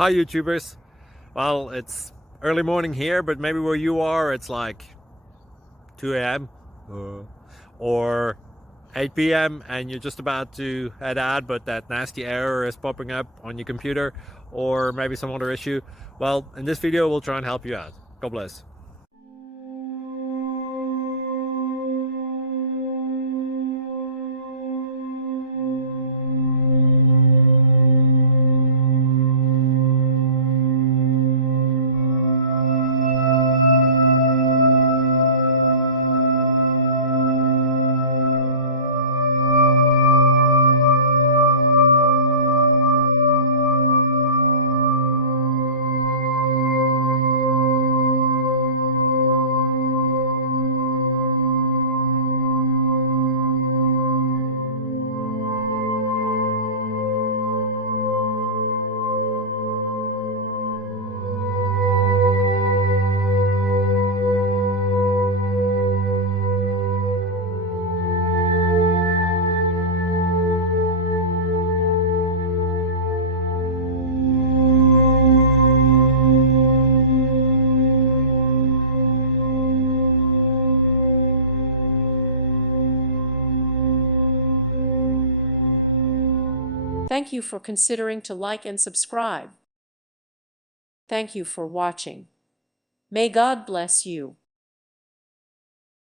Hi YouTubers. Well, it's early morning here, but maybe where you are it's like 2 a.m. or 8 p.m. and you're just about to head out, but that nasty error is popping up on your computer, or maybe some other issue. Well, in this video we'll try and help you out. God bless. Thank you for considering to like and subscribe. Thank you for watching. May God bless you.